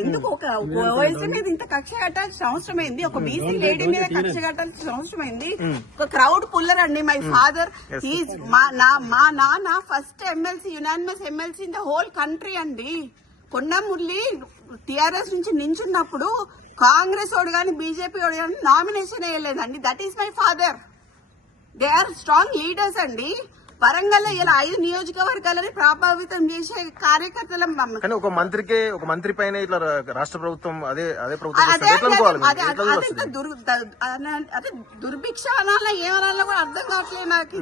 ఎందుకు ఒక ఓవైసీ మీద ఇంత కక్ష కట్టాల్సిన అవసరం ఏంది? ఒక బీసీ లేడీ మీద కక్ష కట్టాల్సిన అవసరం ఏంది? ఒక క్రౌడ్ పుల్లర్ అండి. మై ఫాదర్ మా నాన్న first MLC, unanimous MLC in the whole country అండి. కొండా మురళి టిఆర్ఎస్ నుంచి నించున్నప్పుడు కాంగ్రెస్ వాడు కానీ బీజేపీ వాడు కానీ నామినేషన్ వేయలేదండి. That is my father. They are strong leaders అండి. వరంగల్ లో ఇలా 5 నియోజకవర్గాలని ప్రభావితం చేసే కార్యకర్తల మంత్రి పైన ఇట్లా రాష్ట్ర ప్రభుత్వం అదే ప్రభుత్వం అదే దుర్భిక్ష అనాలా ఏమనాలో కూడా అర్థం కావట్లేదు నాకు.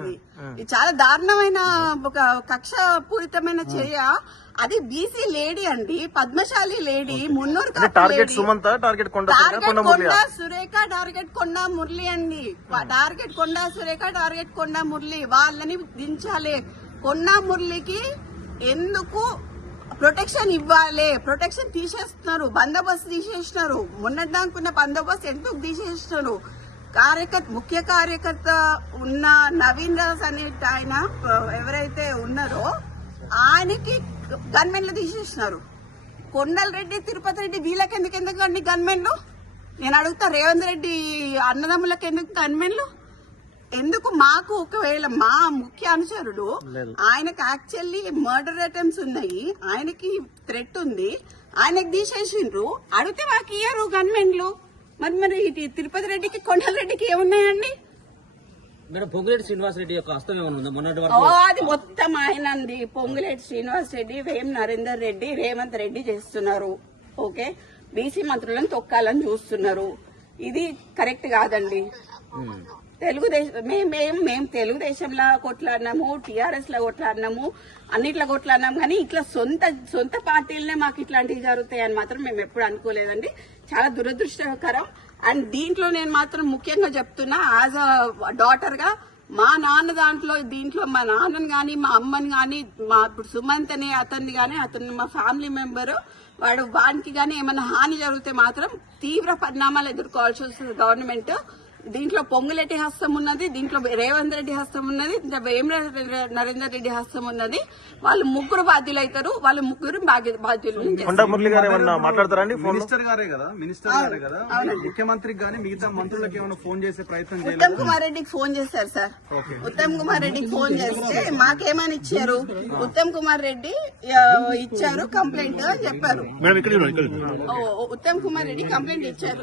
ఇది చాలా దారుణమైన ఒక కక్ష పూరితమైన చర్య. అది బీసీ లేడీ అండి, పద్మశాలి లేడీ, మున్నూరు target Sumantha, target Konda Surekha, target కొండా మురళి అండి. టార్గెట్ కొండా సురేఖ, టార్గెట్ కొండా మురళి. వాళ్ళని దించాలి. కొండా మురళికి ఎందుకు ప్రొటెక్షన్ ఇవ్వాలి? ప్రొటెక్షన్ తీసేస్తున్నారు, బందోబస్తు తీసేస్తున్నారు. మొన్నటిదాకున్న బందోబస్తు ఎందుకు తీసేస్తున్నారు? ముఖ్య కార్యకర్త ఉన్న నవీన్ రాజ్ అనే ఆయన ఎవరైతే ఉన్నారో ఆయనకి గన్మెన్లు తీసేసినారు. కొండల్ రెడ్డి, తిరుపతి రెడ్డి వీళ్ళకి ఎందుకు అండి గన్మెన్లు? నేను అడుగుతా, రేవంత్ రెడ్డి అన్నదమ్ములకు ఎందుకు గన్మెన్లు? ఎందుకు? మాకు ఒకవేళ మా ముఖ్య అనుచరుడు ఆయనకు యాక్చువల్లీ మర్డర్ అటెంప్ట్స్ ఉన్నాయి, ఆయనకి థ్రెట్ ఉంది, ఆయనకు తీసేసిండ్రు. అడిగితే మాకు ఇయ్యరు గన్మెన్లు. మరి తిరుపతి రెడ్డికి, కొండల్ రెడ్డికి ఏమున్నాయండి? మేడం, పొంగులేటి శ్రీనివాస్ రెడ్డి యొక్క హస్తం ఏమైనా మొన్నటి అది మొత్తం ఆయనండి. పొంగులేటి శ్రీనివాస్ రెడ్డి, వేం నరేందర్ రెడ్డి, రేవంత్ రెడ్డి చేస్తున్నారు. ఓకే, బీసీ మంత్రులను తొక్కాలని చూస్తున్నారు. ఇది కరెక్ట్ కాదండి. తెలుగుదేశం మేము తెలుగుదేశంలో కొట్లాడినాము, టీఆర్ఎస్ లో కొట్లాడినాము, అన్నిట్లో కొట్లాడినాము. కానీ ఇట్లా సొంత పార్టీలనే మాకు ఇట్లాంటివి జరుగుతాయని మాత్రం మేము ఎప్పుడు అనుకోలేదండి. చాలా దురదృష్టకరం. అండ్ దీంట్లో నేను మాత్రం ముఖ్యంగా చెప్తున్నా, యాజ్ అ డాటర్ గా మా నాన్న దీంట్లో మా నాన్నని గాని, మా అమ్మని గాని, మా ఇప్పుడు సుమంత్ అనే అతన్ని గాని, అతను మా ఫ్యామిలీ మెంబర్, వానికి గాని ఏమైనా హాని జరిగితే మాత్రం తీవ్ర పరిణామాలు ఎదుర్కోవాల్సి వస్తుంది గవర్నమెంట్. దీంట్లో పొంగులేటి హస్తం ఉన్నది, దీంట్లో రేవంత్ రెడ్డి హస్తం ఉన్నది, వేం నరేందర్ రెడ్డి హస్తం ఉన్నది. వాళ్ళు ముగ్గురు బాధ్యులు అవుతారు. వాళ్ళ ముగ్గురు బాధ్యులు. మినిస్టర్ గారే కదా, ముఖ్యమంత్రికి గానీ మిగతా మంత్రులకు ఏమైనా ఫోన్ చేసే ప్రయత్నం చేయాలి. ఉత్తమ్ కుమార్ రెడ్డికి ఫోన్ చేశారు సార్. ఉత్తమ్ కుమార్ రెడ్డికి ఫోన్ చేస్తే మాకేమని ఇచ్చారు? ఉత్తమ్ కుమార్ రెడ్డి ఇచ్చారు, కంప్లైంట్ అని చెప్పారు. ఉత్తమ్ కుమార్ రెడ్డి కంప్లైంట్ ఇచ్చారు.